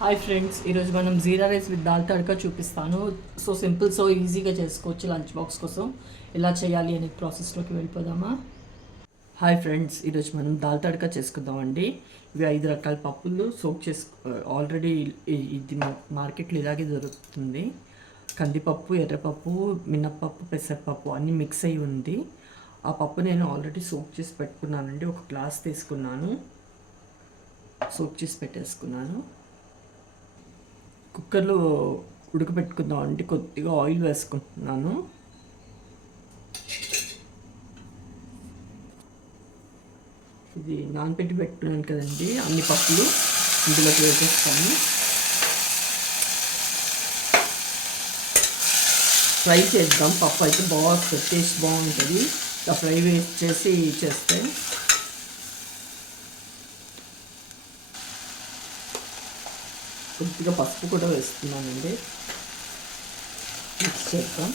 Hi friends, ఈరోజు మనం జీరా rice with dal tadka చూపిస్తాను. సో సింపుల్, సో ఈజీగా చేసుకోవచ్చు. లంచ్ బాక్స్ కోసం ఎలా చేయాలి అనే ప్రాసెస్లోకి వెళ్ళిపోదామా? హాయ్ ఫ్రెండ్స్, ఈరోజు మనం దాల్ తడకా చేసుకుందామండి. ఇవి 5 రకాల పప్పులు సోక్ ఆల్రెడీ ఇది మార్కెట్లో ఇలాగే దొరుకుతుంది. కందిపప్పు, ఎర్రపప్పు, మినప్పప్పు, పెసరపప్పు అన్నీ మిక్స్ అయి ఉంది. ఆ పప్పు నేను ఆల్రెడీ సోక్ చేసి పెట్టుకున్నానండి. ఒక గ్లాస్ తీసుకున్నాను, సోక్ చేసి పెట్టేసుకున్నాను. కుక్కర్లో ఉడకబెట్టుకుందాం అండి. కొద్దిగా ఆయిల్ వేసుకుంటున్నాను. ఇది నానబెట్టి పెట్టుకున్నాను కదండి, అన్ని పప్పులు ఇందులోకి వేసేస్తాను. ఫ్రై చేద్దాం. పప్పు అయితే బాగా టేస్ట్ బాగుంటుంది. ఫ్రై చేసి చేస్తే కొద్దిగా పసుపు కూడా వేస్తున్నానండి. మిక్స్ చేద్దాం.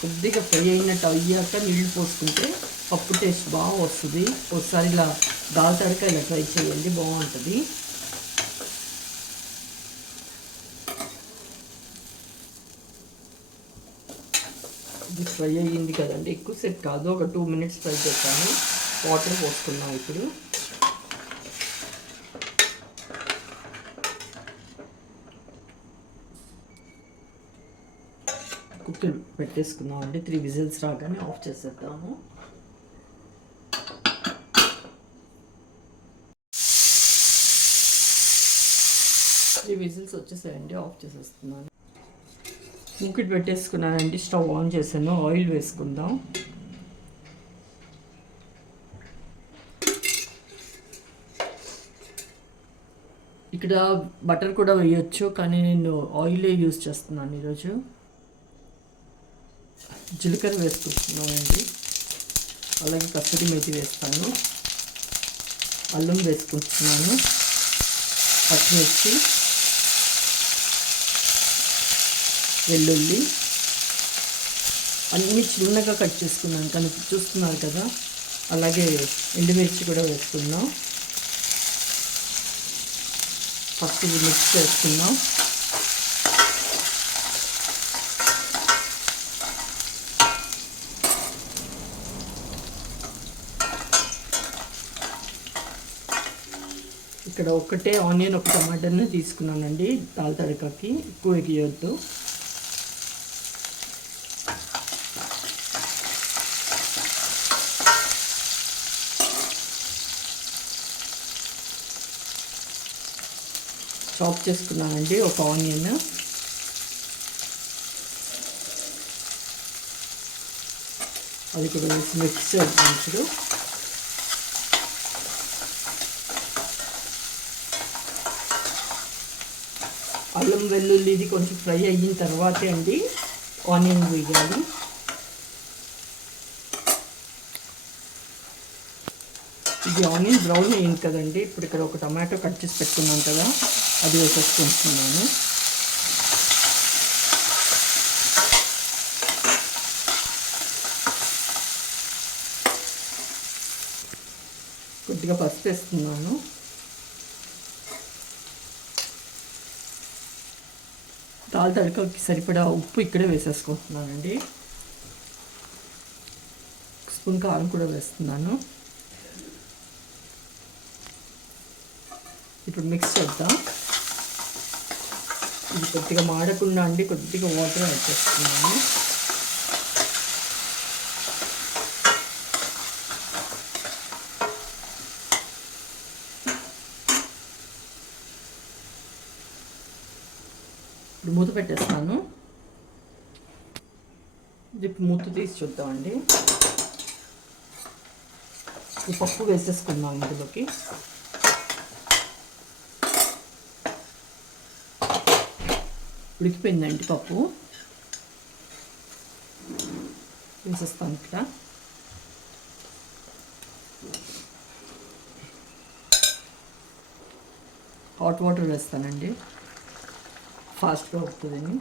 కొద్దిగా ఫ్రై అయినట్టు అయ్యాక నీళ్ళు పోసుకుంటే పప్పు టేస్ట్ బాగా వస్తుంది. ఒకసారి ఇలా దాల్ తడక ఇలా ట్రై చేయండి, బాగుంటుంది. ఇది ఫ్రై అయ్యింది కదండి, ఎక్కువసేపు కాదు, ఒక 2 minutes ఫ్రై చేస్తాను. వాటర్ పోసుకున్నాం. ఇప్పుడు కుక్కర్ పెట్టేసుకున్నాం అండి. 3 విజిల్స్ రాగానే ఆఫ్ చేసేద్దాము. విజిల్స్ వచ్చేసాయండి, ఆఫ్ చేసేస్తున్నాను. మూకిట్ పెట్టేసుకున్నానండి. స్టవ్ ఆన్ చేశాను. ఆయిల్ వేసుకుందాం. ఇక్కడ బటర్ కూడా వేయచ్చు, కానీ నేను ఆయిలే యూజ్ చేస్తున్నాను ఈరోజు. జీలకర్ర వేసుకుంటున్నానండి, అలాగే కస్తూరి మేతి వేస్తాను. అల్లం వేసుకుంటున్నాను, పచ్చిమిర్చి, వెల్లుల్లి అన్నీ చిన్నగా కట్ చేసుకున్నాను, కానీ చూస్తున్నారు కదా. అలాగే ఎండుమిర్చి కూడా వేసుకుందాం. ఫస్ట్ ఇది మిక్స్ చేసుకుందాం. ఇక్కడ ఒకటే ఆనియన్, ఒక టమాటాని తీసుకున్నానండి దాల్ తడకాకి. ఎక్కువ వేయొద్దు. చాప్ చేసుకున్నానండి ఒక ఆనియన్. అది కూడా వేసి మిక్స్ చేద్దాం. ఇప్పుడు అల్లం వెల్లుల్లి ఇది కొంచెం ఫ్రై అయిన తర్వాతే అండి ఆనియన్ వేయాలి. ఇది ఆనియన్ బ్రౌన్ అయింది కదండి. ఇప్పుడు ఇక్కడ ఒక టమాటో కట్ చేసి పెట్టుకున్నాను కదా, అది వేసేసుకుంటున్నాను. కొద్దిగా పసుపు వేస్తున్నాను. దాల్ తడకకి సరిపడా ఉప్పు ఇక్కడే వేసేసుకుంటున్నానండి. స్పూన్ కారం కూడా వేస్తున్నాను. ఇప్పుడు మిక్స్ చేద్దాం. ఇది కొద్దిగా మాడకుండా అండి, కొద్దిగా వాటర్ యాడ్ చేస్తున్నాను. ఇప్పుడు మూత పెట్టేస్తాను. ఇది మూత తీసి చూద్దామండి. ఈ పప్పు వేసేసుకుందాం ఇందులోకి. ఉడికిపోయిందండి పప్పు, వేసేస్తాను. ఇక్కడ హాట్ వాటర్ వేస్తానండి, ఫాస్ట్గా అవుతుందని.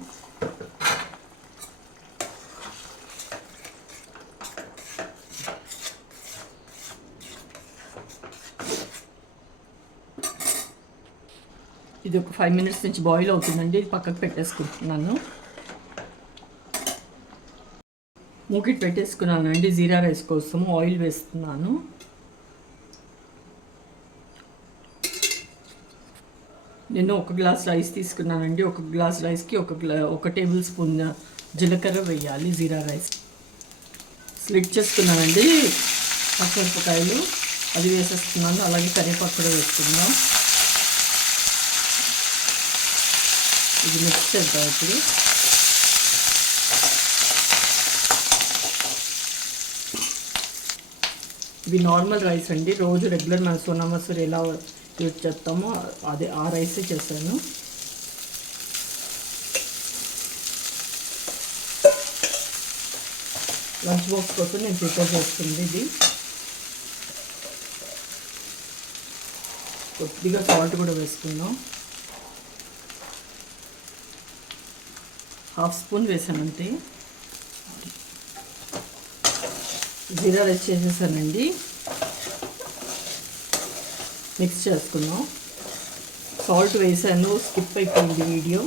ఇది ఒక 5 minutes నుంచి బాయిల్ అవుతుందండి. ఇది పక్కకు పెట్టేసుకుంటున్నాను. మూకిట్ పెట్టేసుకున్నానండి. జీరా రైస్ కోసం ఆయిల్ వేస్తున్నాను. నేను 1 గ్లాస్ రైస్ తీసుకున్నానండి. 1 గ్లాస్ రైస్కి 1 టేబుల్ స్పూన్ జీలకర్ర వేయాలి. జీరా రైస్ స్లిట్ చేసుకున్నానండి. పచ్చిమిరపకాయలు అది వేసేస్తున్నాను. అలాగే కరివేపాకు కూడా వేసుకుందాం. ఇది మిక్స్ చేద్దాం ఇప్పుడు. ఇది నార్మల్ రైస్ అండి. రోజు రెగ్యులర్ మన సోనా మసూరి ఎలా యూజ్ చేస్తామో అదే ఆ రైసే చేశాను. లంచ్ బాక్స్ కోసం నేను ప్రిపేర్ చేస్తుంది ఇది. కొద్దిగా సాల్ట్ కూడా వేసుకుందాం. 1/2 స్పూన్ వేసాను అంతే. జీరా రైస్ చేసేసానండి. మిక్స్ చేసుకుందాం. సాల్ట్ వేసాను, స్కిప్ అయిపోయింది వీడియో.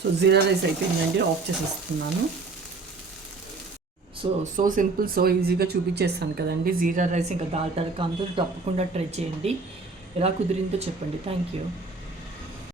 సో జీరా రైస్ అయిపోయిందండి. ఆఫ్ చేసేస్తున్నాను. సో సింపుల్, సో ఈజీగా చూపించేస్తాను కదండి. జీరా రైస్ ఇంకా దాల్ తడక అందరూ తప్పకుండా ట్రై చేయండి. ఎలా కుదిరిందో చెప్పండి. Thank you.